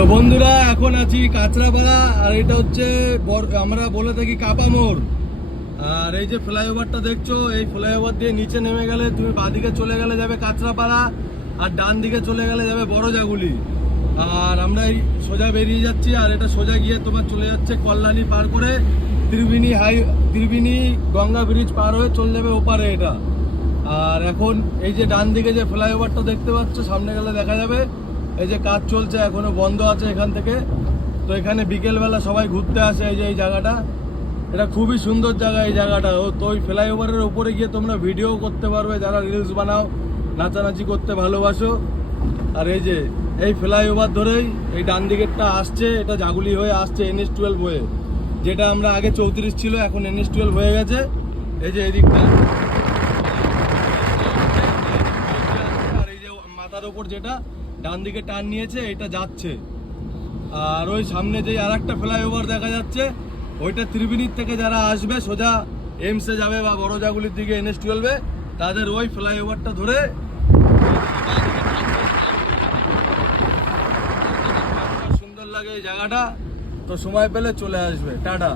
তো বন্ধুরা এখন আছি কাঁচরাপাড়া, আর এটা হচ্ছে আমরা বলে থাকি কাপা মোড়। আর এই যে ফ্লাইওভারটা দেখছো, এই ফ্লাইওভার দিয়ে নিচে নেমে গেলে তুমি বাঁদিকে চলে গেলে যাবে কাঁচরাপাড়া, আর ডান দিকে চলে গেলে যাবে বড় জাগুলি। আর আমরা এই সোজা বেরিয়ে যাচ্ছি, আর এটা সোজা গিয়ে তোমার চলে যাচ্ছে কল্যাণী পার করে ত্রিবেণী গঙ্গা ব্রিজ পার হয়ে চলে যাবে ওপারে এটা। আর এখন এই যে ডান দিকে যে ফ্লাইওভারটা দেখতে পাচ্ছ, সামনে গেলে দেখা যাবে এই যে কাজ চলছে, এখনো বন্ধ আছে এখান থেকে। তো এখানে বিকেলবেলা সবাই ঘুরতে আসে। এই যে এই জায়গাটা, এটা খুবই সুন্দর জায়গা এই জায়গাটা। তো ওই ফ্লাইওভারের উপরে গিয়ে তোমরা ভিডিও করতে পারবে, যারা রিলস বানাও, নাচানাচি করতে ভালোবাসো। আর এই যে এই ফ্লাইওভার ধরেই এই ডান দিকেরটা আসছে, এটা জাগুলি হয়ে আসছে NH12 হয়ে, যেটা আমরা আগে 34 ছিল, এখন NH12 হয়ে গেছে। এই যে এদিকটা, আর এই যে মাথার ওপর যেটা ডান দিকে টার্ন নিয়েছে, এটা যাচ্ছে। আর ওই সামনে যে আর একটা ফ্লাইওভার দেখা যাচ্ছে, ওইটা ত্রিবেণীর থেকে যারা আসবে সোজা এমসে যাবে বা বড় জাগুলির দিকে NH12, তাদের ওই ফ্লাইওভারটা ধরে সুন্দর লাগে এই জায়গাটা। তো সময় পেলে চলে আসবে। টাটা।